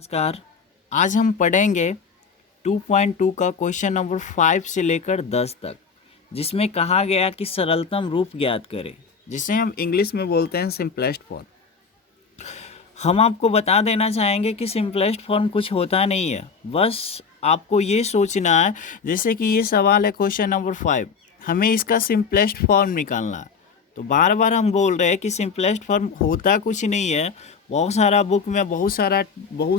नमस्कार। आज हम पढ़ेंगे 2.2 का क्वेश्चन नंबर 5 से लेकर 10 तक, जिसमें कहा गया कि सरलतम रूप ज्ञात करें, जिसे हम इंग्लिश में बोलते हैं सिंपलेस्ट फॉर्म। हम आपको बता देना चाहेंगे कि सिंपलेस्ट फॉर्म कुछ होता नहीं है, बस आपको ये सोचना है। जैसे कि ये सवाल है क्वेश्चन नंबर 5, हमें इसका सिंपलेस्ट फॉर्म निकालना है। तो बार बार हम बोल रहे हैं कि सिंपलेस्ट फॉर्म होता कुछ नहीं है। बहुत सारा बुक में बहुत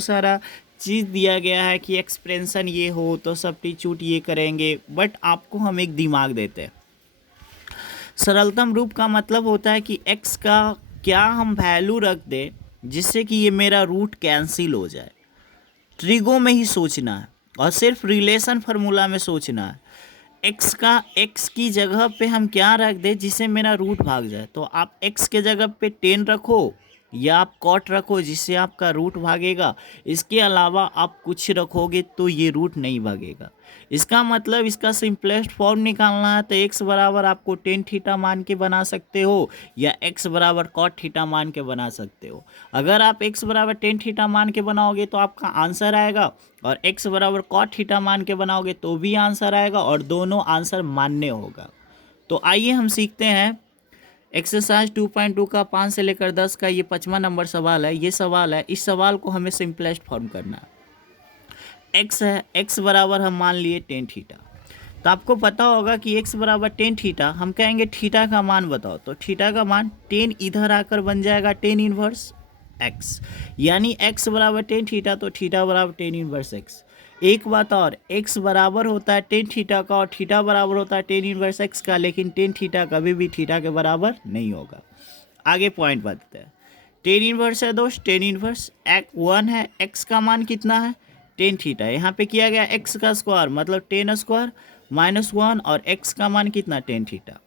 सारा चीज़ दिया गया है कि एक्सप्रेंशन ये हो तो सब्स्टिट्यूट ये करेंगे, बट आपको हम एक दिमाग देते हैं। सरलतम रूप का मतलब होता है कि x का क्या हम वैल्यू रख दें जिससे कि ये मेरा रूट कैंसिल हो जाए। ट्रिगो में ही सोचना है और सिर्फ रिलेशन फार्मूला में सोचना है। x की जगह पे हम क्या रख दें जिससे मेरा रूट भाग जाए। तो आप x के जगह पे 10 रखो या आप कॉट रखो जिससे आपका रूट भागेगा। इसके अलावा आप कुछ रखोगे तो ये रूट नहीं भागेगा। इसका मतलब इसका सिंपलेस्ट फॉर्म निकालना है तो x बराबर आपको टेन थीटा मान के बना सकते हो या x बराबर कॉट थीटा मान के बना सकते हो। अगर आप x बराबर टेन थीटा मान के बनाओगे तो आपका आंसर आएगा, और x बराबर कॉट थीटा मान के बनाओगे तो भी आंसर आएगा, और दोनों आंसर मान्य होगा। तो आइए हम सीखते हैं एक्सरसाइज 2.2 का 5 से लेकर 10 का ये 5वां नंबर सवाल है। ये सवाल है, इस सवाल को हमें सिंपलेस्ट फॉर्म करना है। x है, x बराबर हम मान लिए टेन थीटा। तो आपको पता होगा कि x बराबर टेन थीटा, हम कहेंगे थीटा का मान बताओ, तो थीटा का मान 10 इधर आकर बन जाएगा टेन इनवर्स x, यानी x बराबर टेन थीटा तो थीटा बराबर टेन इनवर्स x। एक बात और, x बराबर होता है टेन थीटा का और थीटा बराबर होता है टेन इनवर्स x का, लेकिन टेन थीटा कभी भी थीटा के बराबर नहीं होगा। आगे पॉइंट बताते हैं। टेन इनवर्स है दोस्त, टेन इनवर्स वन है, x का मान कितना है टेन थीटा। यहाँ पे किया गया x का स्क्वायर मतलब टेन स्क्वायर माइनस वन, और x का मान कितना टेन थीटा।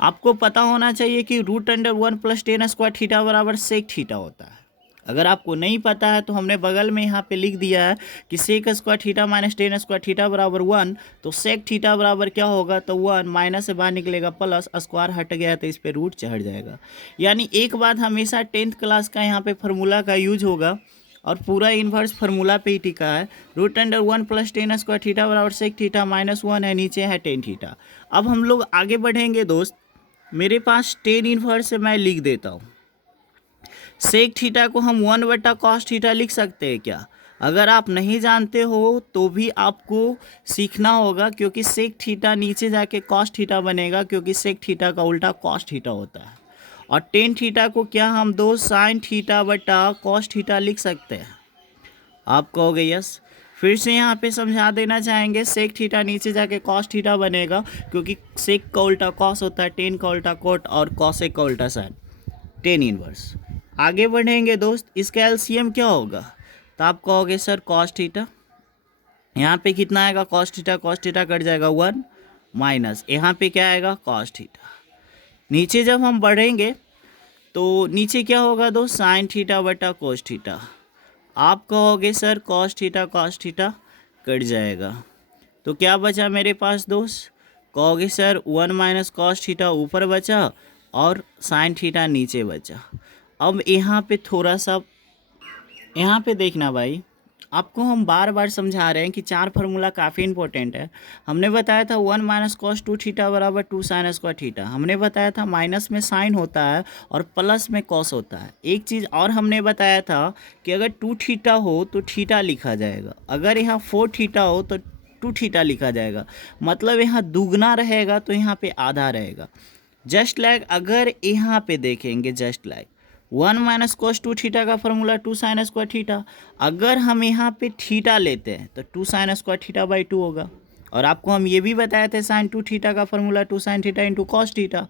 आपको पता होना चाहिए कि root under one plus tan square theta बराबर सेक थीटा होता है। अगर आपको नहीं पता है तो हमने बगल में यहाँ पे लिख दिया है कि sec square theta minus tan square theta बराबर वन। तो सेक थीटा बराबर क्या होगा, तो वन माइनस से बाहर निकलेगा प्लस, स्क्वायर हट गया तो इस पर रूट चढ़ जाएगा। यानी एक बात हमेशा 10th क्लास का यहाँ पे फार्मूला का यूज होगा, और पूरा इन्वर्स फार्मूला पे ही टिका है। Root under one plus tan square theta बराबर सेक थीटा माइनस वन है, नीचे है टेन थीटा। अब हम लोग आगे बढ़ेंगे दोस्त। मेरे पास टेन इन्वर्स है, मैं लिख देता हूँ। सेक थीटा को हम 1/cos थीटा लिख सकते हैं क्या? अगर आप नहीं जानते हो तो भी आपको सीखना होगा, क्योंकि सेक थीटा नीचे जाके कॉस थीटा बनेगा, क्योंकि सेक थीटा का उल्टा कॉस थीटा होता है। और टेन थीटा को क्या हम दो साइन थीटा बटा कॉस थीटा लिख सकते हैं? आप कहोगे यस। फिर से यहाँ पे समझा देना चाहेंगे, सेक थीटा नीचे जाके कॉस थीटा बनेगा, क्योंकि सेक का उल्टा कॉस होता है, टेन का उल्टा कोट, और कॉसेक का उल्टा साइन, टेन इनवर्स। आगे बढ़ेंगे दोस्त, इसका एलसीएम क्या होगा? तो आप कहोगे सर कॉस थीटा, यहाँ पे कितना आएगा कॉस थीटा कट जाएगा वन, माइनस यहाँ पे क्या आएगा कॉस थीटा। नीचे जब हम बढ़ेंगे तो नीचे क्या होगा दोस्त, साइन थीटा बटा कोस थीटा। आप कहोगे सर कॉस थीटा कट जाएगा, तो क्या बचा मेरे पास दोस्त? कहोगे sir one minus cos theta ऊपर बचा और साइन थीटा नीचे बचा। अब यहाँ पे थोड़ा सा यहाँ पे देखना भाई, आपको हम बार बार समझा रहे हैं कि चार फार्मूला काफ़ी इंपॉर्टेंट है। हमने बताया था one minus cos two theta बराबर टू साइन स्क्वायर थीटा। हमने बताया था माइनस में साइन होता है और प्लस में कॉस होता है। एक चीज़ और हमने बताया था कि अगर टू थीटा हो तो थीटा लिखा जाएगा, अगर यहाँ फोर थीटा हो तो टू थीटा लिखा जाएगा। मतलब यहाँ दुगना रहेगा तो यहाँ पे आधा रहेगा। जस्ट लाइक अगर यहाँ पे देखेंगे, just like one minus cos two theta का formula two sine square theta. अगर हम यहाँ पे थीटा लेते हैं तो two sine square theta by two होगा। और आपको हम ये भी बताए थे साइन टू थीटा का formula two sine theta into cos theta.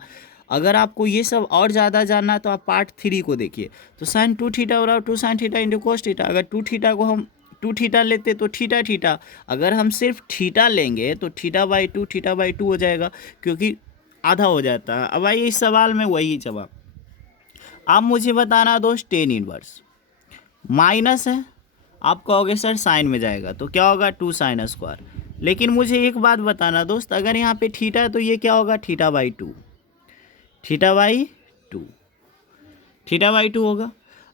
अगर आपको ये सब और ज़्यादा जानना है तो आप पार्ट 3 को देखिए। तो साइन टू थीटा बराबर two sine theta into cos theta. अगर टू थीटा को हम टू थीटा लेते तो थीटा, अगर हम सिर्फ थीटा लेंगे तो थीटा बाई टू हो जाएगा, क्योंकि आधा हो जाता है। अब आइए इस सवाल में वही जवाब। आप मुझे बताना दोस्त, टेन इनवर्स माइनस है, आप कहोगे सर साइन में जाएगा तो क्या होगा टू साइन स्क्वायर। लेकिन मुझे एक बात बताना दोस्त, अगर यहाँ पे थीटा है तो ये क्या होगा theta by to, theta by two होगा।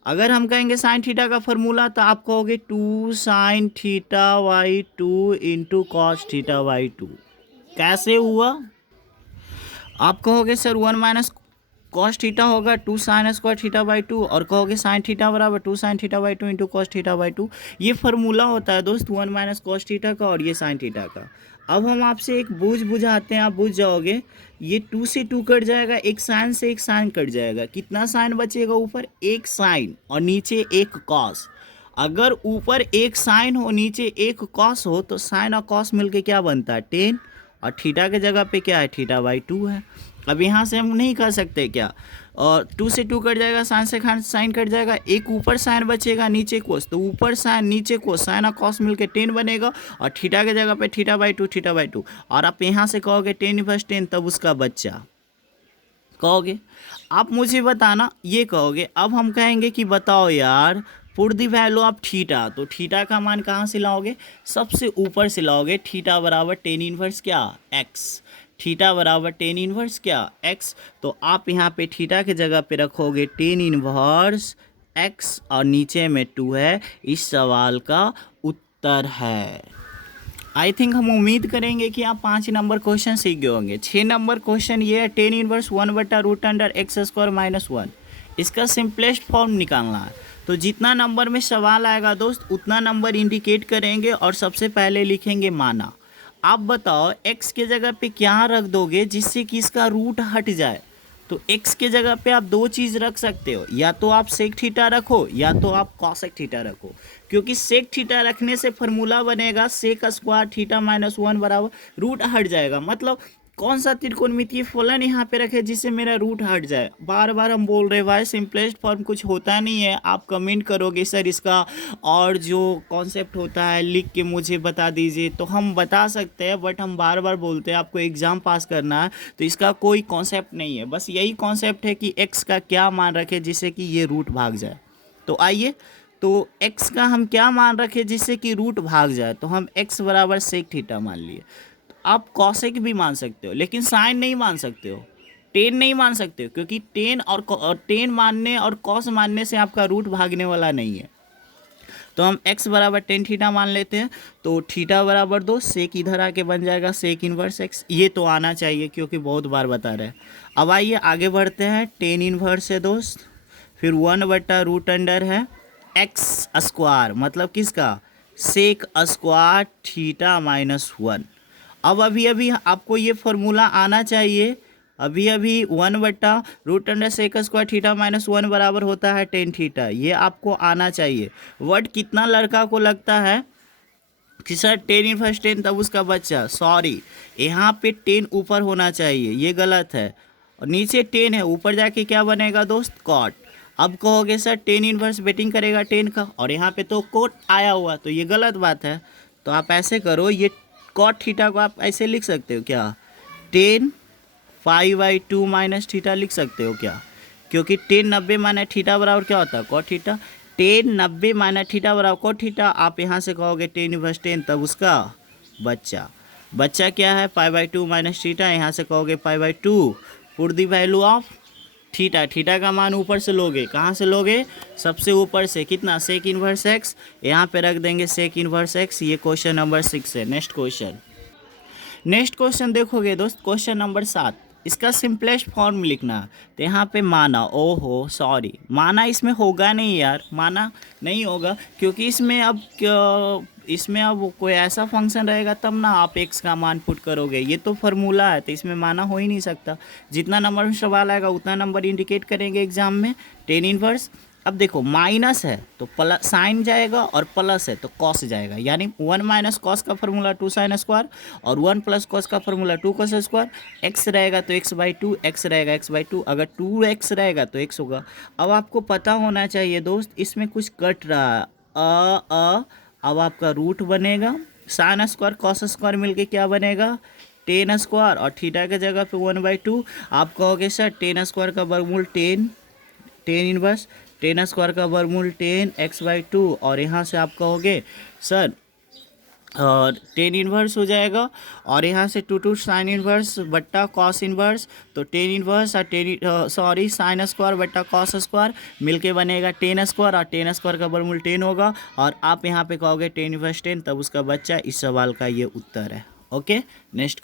अगर हम कहेंगे साइन थीटा का फॉर्मूला तो आप कहोगे 2 sine theta by 2 into cos theta by 2। कैसे हुआ? आप कहोगे सर 1 माइनस कॉस थीटा होगा 2 साइन स्क्वायर थीटा बाई 2, और कहोगे साइन थीटा बराबर 2 sine theta by 2 into cos theta by 2। ये फार्मूला होता है दोस्त 1 माइनस कॉस थीटा का और ये साइन थीटा का। अब हम आपसे एक बुझाते हैं, आप बुझ जाओगे। ये 2 से 2 कट जाएगा, एक साइन से एक साइन कट जाएगा। कितना साइन बचेगा? ऊपर एक साइन और नीचे एक कॉस। अगर ऊपर एक साइन हो नीचे एक कॉस हो तो साइन और कॉस मिलके क्या बनता है? 10। और थीटा के जगह पे क्या है? थीटा बाई 2 है। अब यहाँ से हम नहीं कर सकते क्या? और 2 से 2 कट जाएगा, साइन से साइन कट जाएगा, एक ऊपर साइन बचेगा नीचे कोस, तो ऊपर साइन नीचे कोस, साइन और कॉस मिलके 10 बनेगा। और थीटा के जगह पे थीटा बाई 2 थीटा बाई 2। और आप यहाँ से कहोगे 10 इनवर्स 10, तब उसका बच्चा कहोगे। आप मुझे बताना, ये कहोगे। अब हम कहेंगे कि बताओ यार put the value of theta, तो थीटा का मान कहाँ से लाओगे? सबसे ऊपर से लाओगे। थीटा बराबर 10 इनवर्स क्या? एक्स। थीटा बराबर 10 इनवर्स क्या? एक्स। तो आप यहाँ पे थीटा के जगह पे रखोगे 10 इनवर्स एक्स और नीचे में 2 है। इस सवाल का उत्तर है। आई थिंक हम उम्मीद करेंगे कि आप 5 नंबर क्वेश्चन सीख गए होंगे। 6 नंबर क्वेश्चन ये है 10 इनवर्स 1 बटा root under x square minus 1। इसका सिंपलेस्ट फॉर्म निकालना है। तो जितना नंबर में सवाल आएगा दोस्त उतना नंबर इंडिकेट करेंगे और सबसे पहले लिखेंगे माना। आप बताओ x के जगह पे क्या रख दोगे जिससे कि इसका रूट हट जाए? तो x के जगह पे आप दो चीज़ रख सकते हो, या तो आप सेक थीटा रखो या तो आप कॉसेक थीटा रखो। क्योंकि सेक थीटा रखने से फॉर्मूला बनेगा सेक स्क्वायर थीटा माइनस 1 बराबर रूट हट जाएगा। मतलब कौन सा त्रिकोणमितीय फलन यहाँ पे रखे जिससे मेरा रूट हट जाए? बार बार हम बोल रहे भाई सिंपलेस्ट फॉर्म कुछ होता नहीं है। आप कमेंट करोगे सर इसका और जो कॉन्सेप्ट होता है लिख के मुझे बता दीजिए, तो हम बता सकते हैं, बट हम बार बार बोलते हैं आपको एग्ज़ाम पास करना है तो इसका कोई कॉन्सेप्ट नहीं है। बस यही कॉन्सेप्ट है कि एक्स का क्या मान रखे जिससे कि ये रूट भाग जाए। तो आइए, तो x का हम क्या मान रखे जिससे कि रूट भाग जाए? तो हम x बराबर सेक थीटा मान लिए। आप कॉसेक भी मान सकते हो लेकिन साइन नहीं मान सकते हो, टेन नहीं मान सकते हो, क्योंकि टेन और टेन मानने और कॉस मानने से आपका रूट भागने वाला नहीं है। तो हम x बराबर 10 थीटा मान लेते हैं। तो थीटा बराबर 2, सेक इधर आके बन जाएगा सेक इनवर्स x। ये तो आना चाहिए क्योंकि बहुत बार बता रहे हैं। अब आइए आगे बढ़ते हैं। 10 इनवर्स है दोस्त, फिर 1 बटा रूट अंडर है एक्स स्क्वायर, मतलब किसका? Sec square theta minus 1। अब अभी आपको ये फॉर्मूला आना चाहिए। अभी 1 बटा root under sec square theta minus 1 बराबर होता है 10 थीटा। ये आपको आना चाहिए। वर्ड कितना लड़का को लगता है कि सर 10 इनवर्स 10 तब उसका बच्चा? सॉरी, यहाँ पे 10 ऊपर होना चाहिए, ये गलत है। और नीचे 10 है, ऊपर जाके क्या बनेगा दोस्त? कॉट। अब कहोगे सर 10 इनवर्स बेटिंग करेगा 10 का, और यहाँ पे तो कोट आया हुआ, तो ये गलत बात है। तो आप ऐसे करो, ये कॉट थीटा को आप ऐसे लिख सकते हो क्या? 10 5/2 माइनस थीटा लिख सकते हो क्या? क्योंकि 10 90 माइनस थीटा बराबर क्या होता है? Cot theta. 10 90 माइनस थीटा बराबर कॉट थीटा। आप यहाँ से कहोगे 10 इनवर्स 10 तब उसका बच्चा क्या है? 5/2 माइनस थीटा। यहाँ से कहोगे 5/2 put the value of theta का मान ऊपर से लोगे। कहाँ से लोगे? सबसे ऊपर से। कितना? Sec inverse x. यहाँ पे रख देंगे सेक इनवर्स एक्स। ये क्वेश्चन नंबर 6 है। नेक्स्ट क्वेश्चन देखोगे दोस्त, क्वेश्चन नंबर 7। इसका सिंपलेस्ट फॉर्म लिखना। तो यहाँ पे माना, ओहो सॉरी, माना इसमें होगा नहीं यार, माना नहीं होगा क्योंकि इसमें अब कोई ऐसा फंक्शन रहेगा तब ना आप एक्स का मान पुट करोगे। ये तो फार्मूला है तो इसमें माना हो ही नहीं सकता। जितना नंबर में सवाल आएगा उतना नंबर इंडिकेट करेंगे एग्जाम में। 10 इनवर्स। अब देखो माइनस है तो प्लस साइन जाएगा और प्लस है तो कॉस जाएगा, यानी 1 माइनस कॉस का फॉर्मूला 2 साइन स्क्वायर और 1 प्लस कॉस का फॉर्मूला 2 कॉस स्क्वायर। एक्स रहेगा तो x/2, एक्स रहेगा x/2, अगर 2x रहेगा तो x होगा। अब आपको पता होना चाहिए दोस्त इसमें कुछ कट रहा है, अब आपका रूट बनेगा। साइन स्क्वायर कॉस स्क्वायर मिलके क्या बनेगा? 10 स्क्वायर, और थीटा के जगह पे 1/2। आप कहोगे सर 10 स्क्वायर का वर्गमूल 10 इनवर्स, 10 स्क्वायर का वर्गमूल 10 x/2, और यहाँ से आप कहोगे सर और टेन इन्वर्स हो जाएगा, और यहाँ से टू साइन इन्वर्स बट्टा कॉस इन्वर्स, तो टेन इन्वर्स और साइन स्क्वायर बट्टा कॉस स्क्वायर मिलके बनेगा टेन स्क्वायर, और टेन स्क्वायर का वर्गमूल 10 होगा, और आप यहाँ पे कहोगे टेन इन्वर्स 10, तब उसका बच्चा इस सवाल का ये उत्तर है। ओके, नेक्स्ट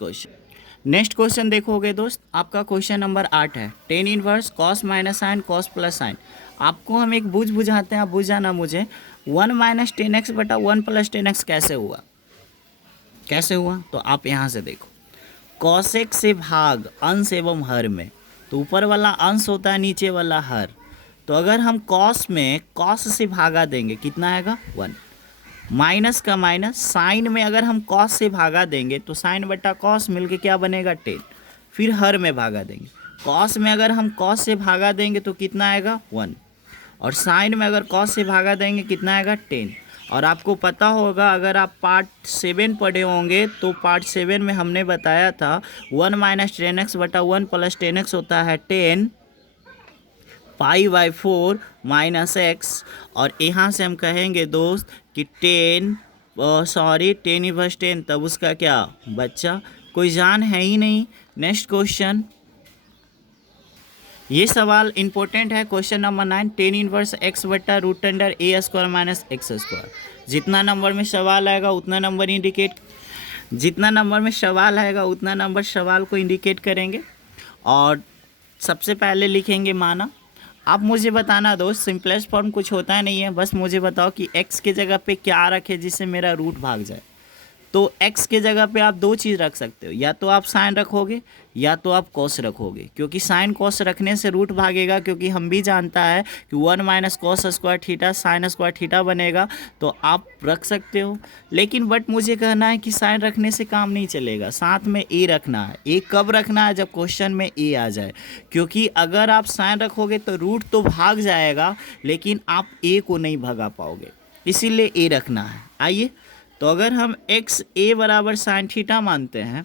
क्वेश्चन देखोगे दोस्त, आपका क्वेश्चन नंबर 8 है, tan inverse cos minus sine cos plus sign. आपको हम एक बुझाते हैं, आप बुझ जाना मुझे, 1 माइनस 10x बटा 1 प्लस 10x कैसे हुआ? तो आप यहाँ से देखो, कॉसेक से भाग अंश एवं हर में, तो ऊपर वाला अंश होता है, नीचे वाला हर। तो अगर हम कॉस में कॉस से भागा देंगे कितना आएगा? 1। माइनस का माइनस, साइन में अगर हम कॉस से भागा देंगे तो साइन बटा कॉस मिलके क्या बनेगा? 10। फिर हर में भागा देंगे, कॉस में अगर हम कॉस से भागा देंगे तो कितना आएगा? 1। और साइन में अगर कॉस से भागा देंगे कितना आएगा? 10। और आपको पता होगा, अगर आप पार्ट 7 पढ़े होंगे तो पार्ट 7 में हमने बताया था 1 माइनस 10x बटा 1 प्लस 10x होता है 10 पाई बाई 4 माइनस एक्स। और यहाँ से हम कहेंगे दोस्त कि 10 इनवर्स 10, तब उसका क्या बच्चा? कोई जान है ही नहीं। नेक्स्ट क्वेश्चन, ये सवाल इंपॉर्टेंट है, question number 9, tan inverse x बट्टा रूट अंडर ए स्क्वायर माइनस एक्स स्क्वायर। जितना नंबर में सवाल आएगा उतना नंबर सवाल को इंडिकेट करेंगे। और सबसे पहले लिखेंगे माना। आप मुझे बताना दोस्त, सिंपलेस्ट फॉर्म कुछ होता नहीं है, बस मुझे बताओ कि x के जगह पे क्या रखे जिससे मेरा रूट भाग जाए। तो x के जगह पे आप दो चीज़ रख सकते हो, या तो आप साइन रखोगे या तो आप कॉस रखोगे, क्योंकि साइन कॉस रखने से रूट भागेगा, क्योंकि हम भी जानता है कि 1 minus cos square theta sine square theta बनेगा। तो आप रख सकते हो, लेकिन बट मुझे कहना है कि साइन रखने से काम नहीं चलेगा, साथ में ए रखना है। ए कब रखना है? जब क्वेश्चन में ए आ जाए, क्योंकि अगर आप साइन रखोगे तो रूट तो भाग जाएगा, लेकिन आप ए को नहीं भगा पाओगे, इसीलिए ए रखना है। आइए, तो अगर हम एक्स ए बराबर साइन थीटा मानते हैं,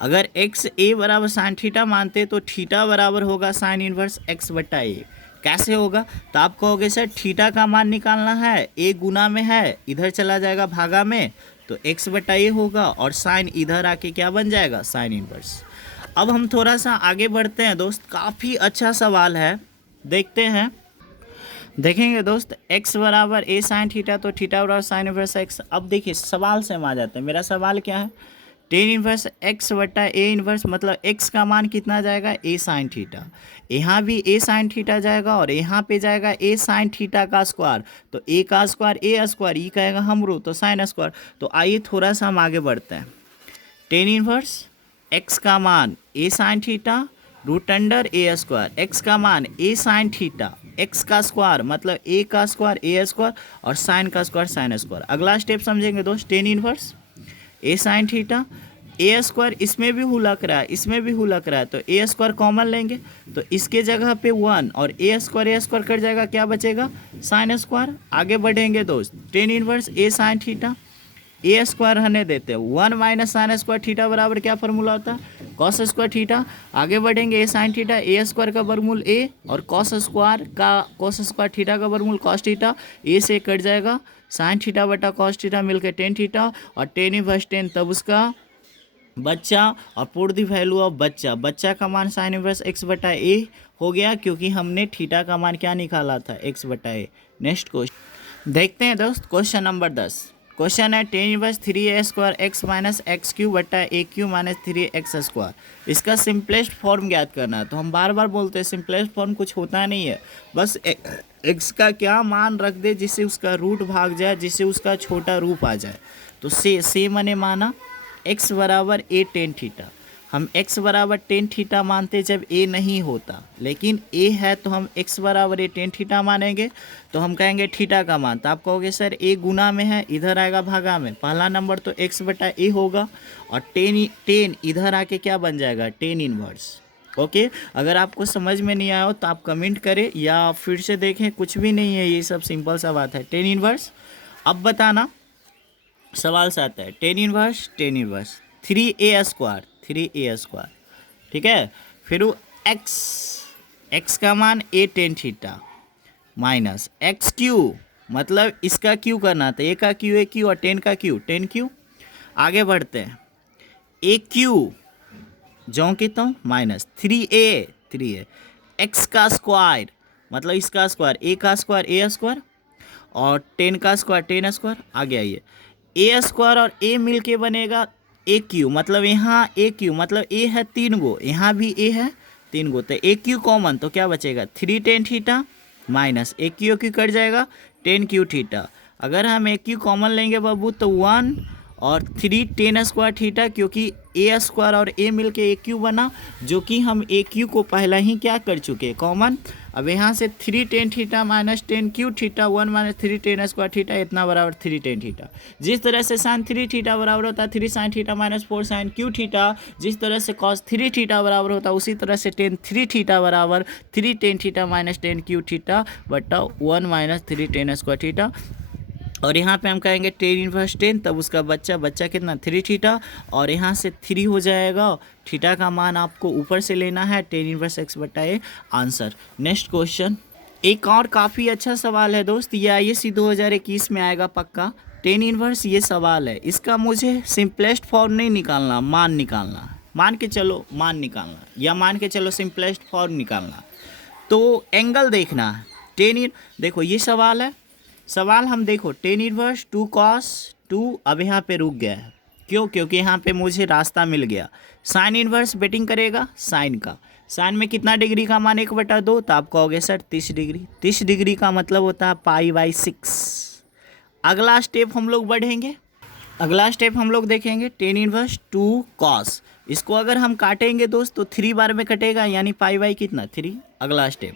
अगर एक्स ए बराबर साइन थीटा मानते तो थीटा बराबर होगा साइन इनवर्स एक्स बट्टा ए। कैसे होगा? तो आप कहोगे सर थीटा का मान निकालना है, ए गुना में है, इधर चला जाएगा भागा में, तो एक्स बट्टा ए होगा, और साइन इधर आके क्या बन जाएगा? Sine inverse. अब हम थोड़ा सा आगे बढ़ते हैं दोस्त, काफ़ी अच्छा सवाल है, देखते हैं। देखेंगे दोस्त, x बराबर ए साइन थीटा, तो थीटा बराबर साइन इनवर्स x। अब देखिए सवाल से हम आ जाते हैं, मेरा सवाल क्या है? टेन इनवर्स x बट्टा ए इनवर्स, मतलब x का मान कितना जाएगा? ए साइन थीटा। यहाँ भी ए साइन थीटा जाएगा, और यहाँ पे जाएगा ए साइन थीटा का स्क्वायर, तो ए का स्क्वायर ए स्क्वायर, ई कहेगा हम रू, तो साइन स्क्वायर। तो आइए थोड़ा सा हम आगे बढ़ते हैं। टेन इनवर्स x का मान ए साइन थीटा रूट अंडर ए स्क्वायर, एक्स का मान ए साइन थीटा, एक्स का स्क्वायर मतलब ए का स्क्वायर ए स्क्वायर, और साइन का स्क्वायर साइन स्क्वायर। अगला स्टेप समझेंगे दोस्त, टेन इनवर्स ए साइन थीटा ए स्क्वायर, इसमें भी हु लग रहा है, इसमें भी हु लग रहा है, तो ए स्क्वायर कॉमन लेंगे, तो इसके जगह पे 1 और ए स्क्वायर कट जाएगा, क्या बचेगा? Sine square. आगे बढ़ेंगे दोस्त, टेन इनवर्स ए साइन थीटा, ए स्क्वायर रहने देते हैं, 1 माइनस साइन स्क्वायर थीटा बराबर क्या फॉर्मूला होता है? Cos square theta. आगे बढ़ेंगे, ए साइन थीटा ए स्क्वायर का वर्गमूल ए, और कॉस स्क्वायर थीटा का वर्गमूल कॉस थीटा, ए से कट जाएगा, साइन थीटा बटा कॉस थीटा मिलकर टेन थीटा, और टेन इनवर्स 10, तब उसका बच्चा। और पुट द वैल्यू ऑफ बच्चा का मान साइन इनवर्स एक्स बटा ए हो गया, क्योंकि हमने थीटा का मान क्या निकाला था? एक्स बटा ए। नेक्स्ट क्वेश्चन देखते हैं दोस्त, क्वेश्चन नंबर 10। क्वेश्चन है tan inverse 3a square x minus x Q बटा ए क्यू माइनस 3x स्क्वायर। इसका सिंपलेस्ट फॉर्म ज्ञात करना है। तो हम बार बार बोलते हैं सिंपलेस्ट फॉर्म कुछ होता नहीं है, बस एक्स का क्या मान रख दे जिससे उसका रूट भाग जाए, जिससे उसका छोटा रूप आ जाए। तो से मैंने माना एक्स बराबर ए टेन थीटा, हम x बराबर टेन थीटा मानते जब a नहीं होता, लेकिन a है तो हम x बराबर ए टेन थीटा मानेंगे, तो हम कहेंगे थीटा का मान। तो आप कहोगे सर a गुना में है, इधर आएगा भागा में, पहला नंबर तो x बटा a होगा, और टेन इधर आके क्या बन जाएगा? Tan inverse. ओके, अगर आपको समझ में नहीं आया हो तो आप कमेंट करें या फिर से देखें, कुछ भी नहीं है, ये सब सिंपल सा बात है। Tan inverse. अब बताना, सवाल से आता है टेन इनवर्स 3a स्क्वायर, ठीक है। फिर वो एक्स का मान a tan theta minus x q मतलब इसका क्यू करना था, ए का क्यू और 10 का क्यू 10 क्यू। आगे बढ़ते हैं, ए क्यू जो कितना हूँ माइनस 3a एक्स का स्क्वायर मतलब इसका स्क्वायर ए स्क्वायर और 10 का स्क्वायर 10 स्क्वायर। आगे आइए, ए स्क्वायर और ए मिल के बनेगा ए क्यू, मतलब यहाँ ए क्यू मतलब ए है 3 गो, यहाँ भी ए है 3 गो, तो ए क्यू कॉमन, तो क्या बचेगा 3 tan थीटा माइनस ए क्यू कट जाएगा 10 क्यू थीटा। अगर हम ए क्यू कॉमन लेंगे बाबू तो 1 और 3 tan² थीटा, क्योंकि ए स्क्वायर और ए मिल के ए क्यू बना, जो कि हम ए क्यू को पहला ही क्या कर चुके कॉमन। अब यहाँ से 3 tan theta minus 10 Q theta 1 minus 3 tan² theta इतना बराबर 3 tan थीटा। जिस तरह से sin 3 थीटा बराबर होता है 3 sin theta minus 4 sin Q theta, जिस तरह से cos 3 थीटा बराबर होता है उसी तरह से tan 3 थीटा बराबर 3 tan theta minus 10 Q theta बटा 1 माइनस 3 tan² थीटा। और यहाँ पे हम कहेंगे टेन इनवर्स 10, तब उसका बच्चा कितना 3 थीटा, और यहाँ से 3 हो जाएगा। थीटा का मान आपको ऊपर से लेना है, टेन इनवर्स x बटा ए आंसर। नेक्स्ट क्वेश्चन, एक और काफ़ी अच्छा सवाल है दोस्त, ये ISC 2021 में आएगा पक्का। टेन इनवर्स ये सवाल है, इसका मुझे सिंपलेस्ट फॉर्म नहीं निकालना, मान निकालना, मान के चलो मान निकालना या मान के चलो सिंपलेस्ट फॉर्म निकालना। तो एंगल देखना है, देखो ये सवाल है, सवाल हम देखो टेन इनवर्स 2 cos 2, अब यहाँ पे रुक गया है, क्यों? क्योंकि यहाँ पे मुझे रास्ता मिल गया। साइन इनवर्स बेटिंग करेगा साइन का, साइन में कितना डिग्री का मान 1/2, तो आप कहोगे सर 30 डिग्री। 30 डिग्री का मतलब होता है π/6। अगला स्टेप हम लोग बढ़ेंगे, अगला स्टेप हम लोग देखेंगे टेन इनवर्स 2 cos, इसको अगर हम काटेंगे दोस्त तो 3 बार में कटेगा, यानी π/3 कितना 3। अगला स्टेप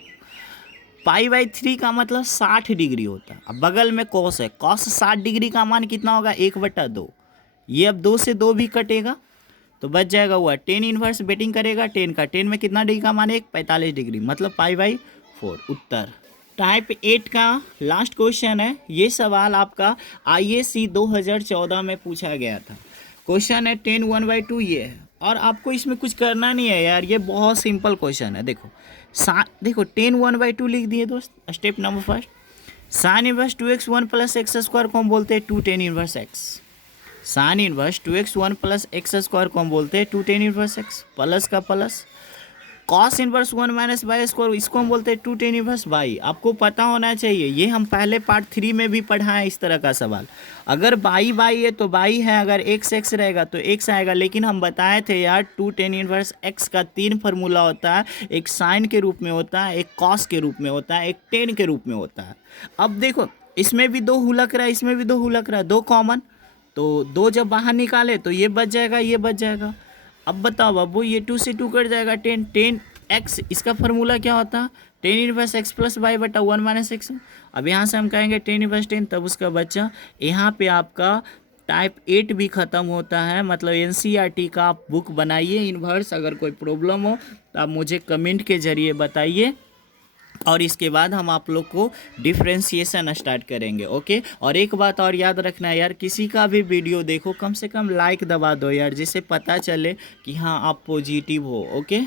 π/3 का मतलब 60 डिग्री होता है। अब बगल में कॉस है, कॉस 60 डिग्री का मान कितना होगा 1/2। ये अब 2 से 2 भी कटेगा तो बच जाएगा हुआ टेन इनवर्स बेटिंग करेगा 10 का, 10 में कितना डिग्री का मान है 45 डिग्री, मतलब π/4 उत्तर। टाइप 8 का लास्ट क्वेश्चन है, ये सवाल आपका ISC 2014 में पूछा गया था। क्वेश्चन है 10 1/2 ये है, और आपको इसमें कुछ करना नहीं है यार, ये बहुत सिंपल क्वेश्चन है। देखो 10 1/2 लिख दिए दोस्त। Step number first, sine inverse 2x 1 plus x square को हम बोलते हैं 2 tan inverse x। Sine inverse 2x 1 plus x square को हम बोलते हैं 2 tan इनवर्स x, प्लस का plus. Cos inverse 1 minus by square, इसको हम बोलते हैं 2 tan इनवर्स बाई। आपको पता होना चाहिए, ये हम पहले पार्ट 3 में भी पढ़ा है इस तरह का सवाल। अगर बाई है तो बाई है, अगर x रहेगा तो x आएगा। लेकिन हम बताए थे यार 2 tan इनवर्स x का 3 फार्मूला होता है, एक साइन के रूप में होता है, एक कॉस के रूप में होता है, एक टेन के रूप में होता है। अब देखो इसमें भी 2 हुलक रहा है, इसमें भी 2 हुलक रहा है, 2 कॉमन, तो 2 जब बाहर निकाले तो ये बच जाएगा, ये बच जाएगा। अब बताओ बाबू, ये 2 से 2 कट जाएगा 10 x, इसका फार्मूला क्या होता है tan inverse x plus y बटा 1 माइनस एक्स। अब यहाँ से हम कहेंगे टेन इनवर्स 10, तब उसका बच्चा। यहाँ पे आपका टाइप 8 भी ख़त्म होता है, मतलब NCERT का आप बुक बनाइए इन्वर्स। अगर कोई प्रॉब्लम हो तो आप मुझे कमेंट के ज़रिए बताइए, और इसके बाद हम आप लोग को डिफ्रेंशिएशन स्टार्ट करेंगे। ओके, और एक बात और याद रखना यार, किसी का भी वीडियो देखो कम से कम लाइक दबा दो यार, जिससे पता चले कि हाँ आप पॉजिटिव हो। ओके।